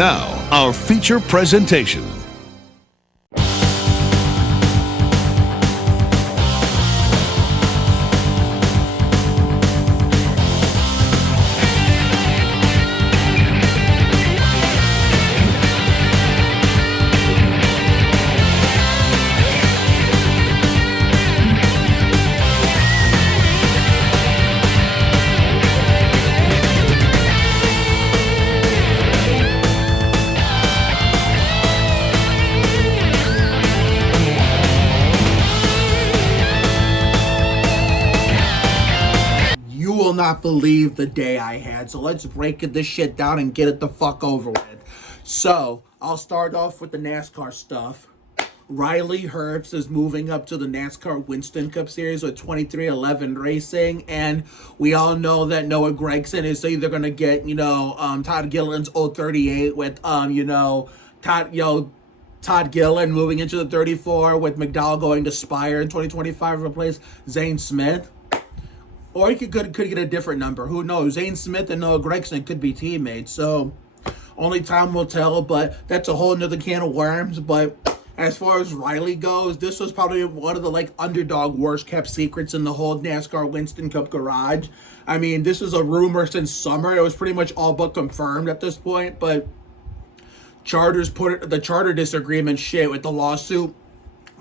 now, our feature presentation. Not believe the day I had. So let's break this shit down and get it the fuck over with. So I'll start off with the NASCAR stuff. Riley Herbst is moving up to the NASCAR Winston Cup Series with 2311 Racing, and we all know that Noah Gragson is either going to get, Todd Gilliland's old 38 with, Todd Gilliland moving into the 34 with McDowell going to Spire in 2025 replace Zane Smith. Or he could get a different number. Who knows? Zane Smith and Noah Gragson could be teammates. So only time will tell, but that's a whole nother can of worms. But as far as Riley goes, this was probably one of the underdog worst kept secrets in the whole NASCAR Winston Cup garage. I mean, this is a rumor since summer. It was pretty much all but confirmed at this point, but the charter disagreement shit with the lawsuit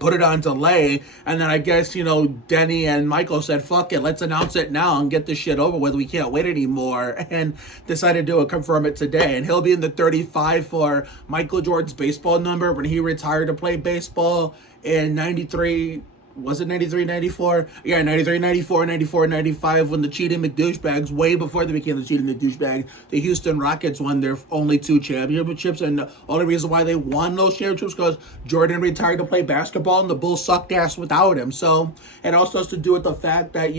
put it on delay, and then I guess, Denny and Michael said, fuck it, let's announce it now and get this shit over with. We can't wait anymore, and decided to confirm it today. And he'll be in the 35 for Michael Jordan's baseball number when he retired to play baseball in 93. Was it 93, 94? Yeah, 93, 94, 94, 95 when the cheating McDouchebags, way before they became the cheating McDouchebags, the Houston Rockets won their only 2 championships. And the only reason why they won those championships because Jordan retired to play basketball and the Bulls sucked ass without him. So it also has to do with the fact that,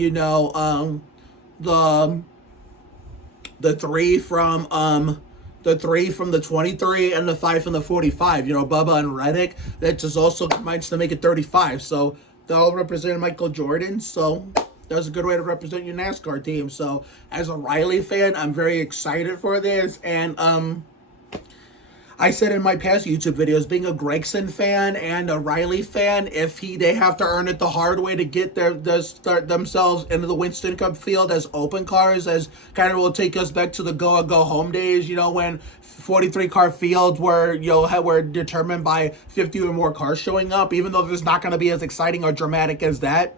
the 3 from the 23 and the 5 from the 45, Bubba and Redick, that just also combines to make it 35. So they all represent Michael Jordan. So that was a good way to represent your NASCAR team. So as a Riley fan, I'm very excited for this. And I said in my past YouTube videos, being a Gragson fan and a Riley fan, they have to earn it the hard way to get themselves into the Winston Cup field as open cars, as kind of will take us back to the go home days, when 43 car fields were determined by 50 or more cars showing up, even though there's not going to be as exciting or dramatic as that.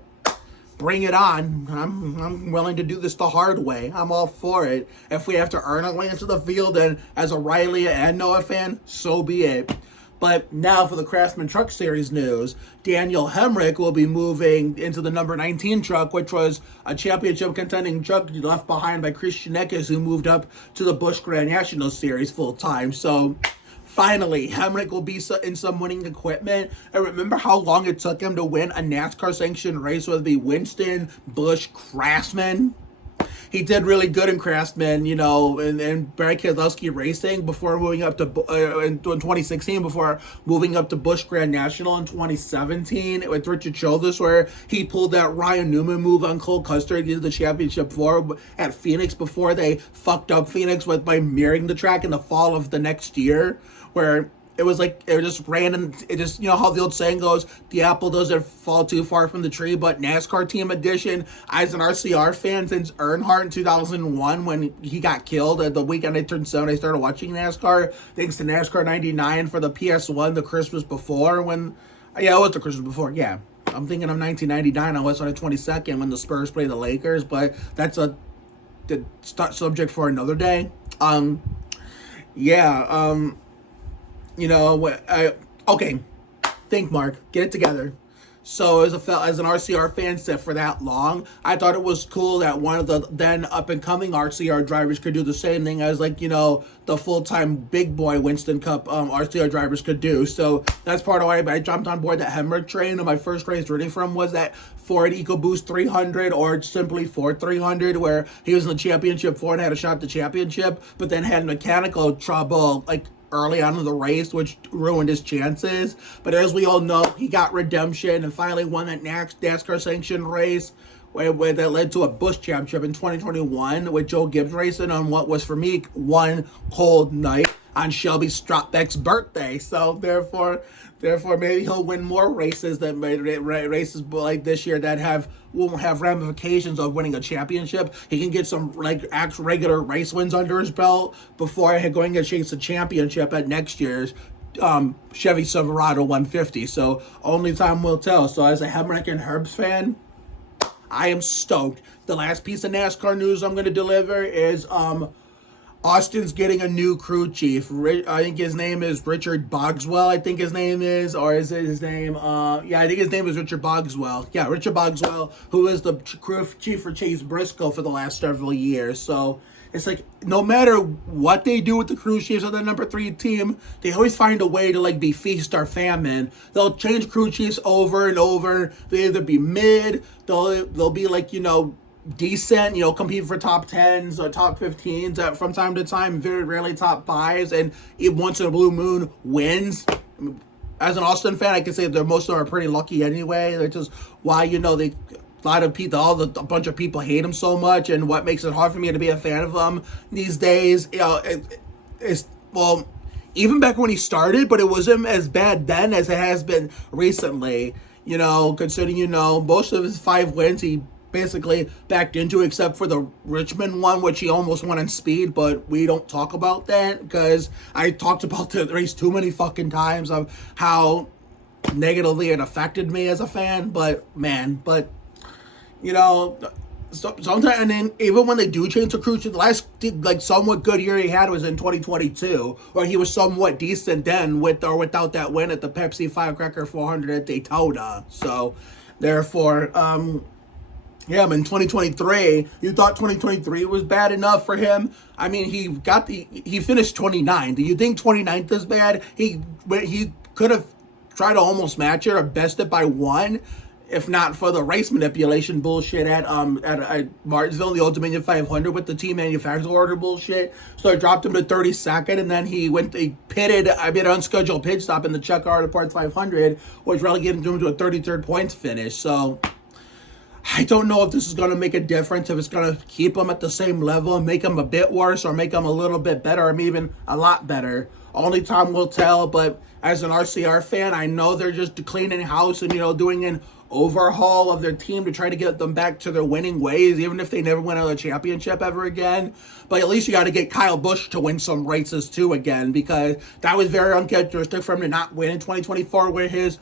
Bring it on. I'm willing to do this the hard way. I'm all for it. If we have to earn a way into the field, and as a Riley and Noah fan, so be it. But now for the Craftsman Truck Series news, Daniel Hemrick will be moving into the number 19 truck, which was a championship contending truck left behind by Christian Eckes, who moved up to the Busch Grand National Series full time. So finally, Hemrick will be in some winning equipment. And remember how long it took him to win a NASCAR-sanctioned race, whether it be Winston, Busch, Craftsman? He did really good in Craftsman, and Barry Keselowski Racing before moving up to in 2016, before moving up to Busch Grand National in 2017 with Richard Childress, where he pulled that Ryan Newman move on Cole Custer to the championship for at Phoenix before they fucked up Phoenix by mirroring the track in the fall of the next year, where it was just random. It just, how the old saying goes, the apple doesn't fall too far from the tree. But NASCAR Team Edition, as an RCR fan since Earnhardt in 2001 when he got killed, the weekend I turned 7, I started watching NASCAR. Thanks to NASCAR 99 for the PS1 the Christmas before it was the Christmas before, yeah. I'm thinking of 1999. I was on the 22nd when the Spurs played the Lakers, but that's the subject for another day. Okay, think, Mark. Get it together. So as an RCR fan set for that long, I thought it was cool that one of the then up-and-coming RCR drivers could do the same thing as, the full-time big boy Winston Cup RCR drivers could do. So that's part of why I jumped on board the Hemrick train, and my first race rooting for him was that Ford EcoBoost 300, or simply Ford 300, where he was in the championship for and had a shot at the championship, but then had mechanical trouble, early on in the race, which ruined his chances. But as we all know, he got redemption and finally won that NASCAR sanctioned race where that led to a Busch championship in 2021 with Joe Gibbs racing on what was, for me, one cold night. on Shelby Stropbeck's birthday. So therefore, maybe he'll win more races than races like this year that won't have ramifications of winning a championship. He can get some like actual regular race wins under his belt before going to chase a championship at next year's Chevy Silverado 150. So only time will tell. So as a Hemrick and Herbst fan, I am stoked. The last piece of NASCAR news I'm going to deliver is Austin's getting a new crew chief. I think his name is Richard Bogswell, I think his name is. Or is it his name? Yeah, I think his name is Richard Bogswell. Yeah, Richard Bogswell, who is the crew chief for Chase Briscoe for the last several years. So it's like, no matter what they do with the crew chiefs of the number 3 team, they always find a way to like be feast or famine. They'll change crew chiefs over and over. They'll either be mid, they'll be like, decent, compete for top 10s or top 15s from time to time, very rarely top 5s, and once in a blue moon wins. As an Austin fan, I can say that most of them are pretty lucky anyway. That's just why, a lot of people, a bunch of people hate him so much, and what makes it hard for me to be a fan of him these days, even back when he started, but it wasn't as bad then as it has been recently, considering, most of his 5 wins, he basically backed into, except for the Richmond one, which he almost won in speed, but we don't talk about that because I talked about the race too many fucking times of how negatively it affected me as a fan. But sometimes, and then even when they do change the crew chief, the last like somewhat good year he had was in 2022, or he was somewhat decent then with or without that win at the Pepsi Firecracker 400 at Daytona. So therefore, yeah, in 2023, you thought 2023 was bad enough for him? I mean, he finished 29th. Do you think 29th is bad? He could have tried to almost match it or best it by 1, if not for the race manipulation bullshit at Martinsville, the Old Dominion 500 with the team manufacturer order bullshit. So it dropped him to 32nd, and then he pitted an unscheduled pit stop in the Chuck Arda Parts 500, which relegated him to a 33rd points finish. So I don't know if this is going to make a difference, if it's going to keep them at the same level and make them a bit worse or make them a little bit better or even a lot better. Only time will tell, but as an RCR fan, I know they're just cleaning house and, doing an overhaul of their team to try to get them back to their winning ways, even if they never win another championship ever again. But at least you got to get Kyle Busch to win some races too again, because that was very uncharacteristic for him to not win in 2024 with his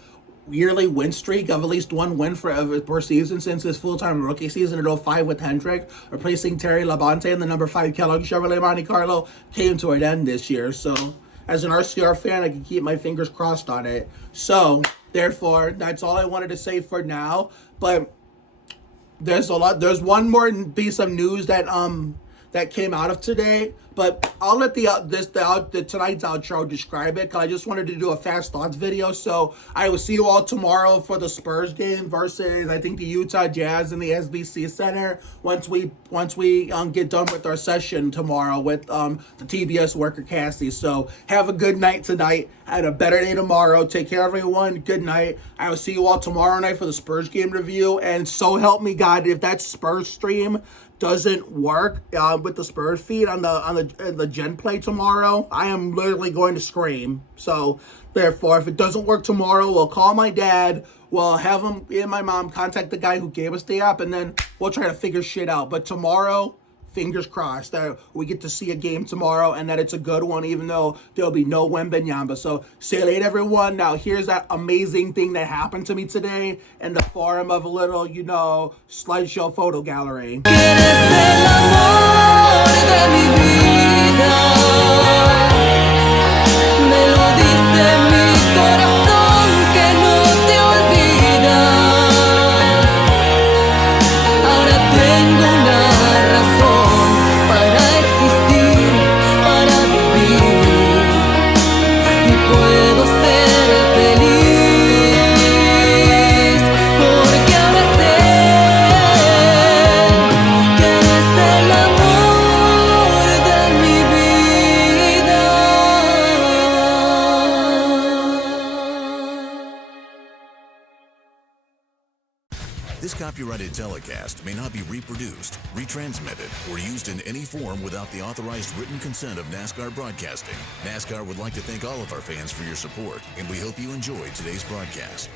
yearly win streak of at least 1 win per season since his full-time rookie season at 05 with Hendrick, replacing Terry Labonte in the number 5 Kellogg Chevrolet Monte Carlo, came to an end this year. So as an RCR fan, I can keep my fingers crossed on it. So therefore, that's all I wanted to say for now. But there's one more piece of news that came out of today, but I'll let tonight's outro describe it, because I just wanted to do a fast thoughts video. So I will see you all tomorrow for the Spurs game versus, I think, the Utah Jazz in the SBC Center once we get done with our session tomorrow with the TBS worker Cassie. So have a good night tonight and a better day tomorrow. Take care, everyone. Good night. I will see you all tomorrow night for the Spurs game review. And so help me God, if that Spurs stream doesn't work with the Spurs feed on the Gen Play tomorrow, I am literally going to scream. So therefore, if it doesn't work tomorrow, we'll call my dad, we'll have him and my mom contact the guy who gave us the app, and then we'll try to figure shit out. But tomorrow, fingers crossed that we get to see a game tomorrow and that it's a good one, even though there'll be no Wembanyama. So see you later, everyone. Now here's that amazing thing that happened to me today in the form of a little, slideshow photo gallery. This copyrighted telecast may not be reproduced, retransmitted, or used in any form without the authorized written consent of NASCAR Broadcasting. NASCAR would like to thank all of our fans for your support, and we hope you enjoyed today's broadcast.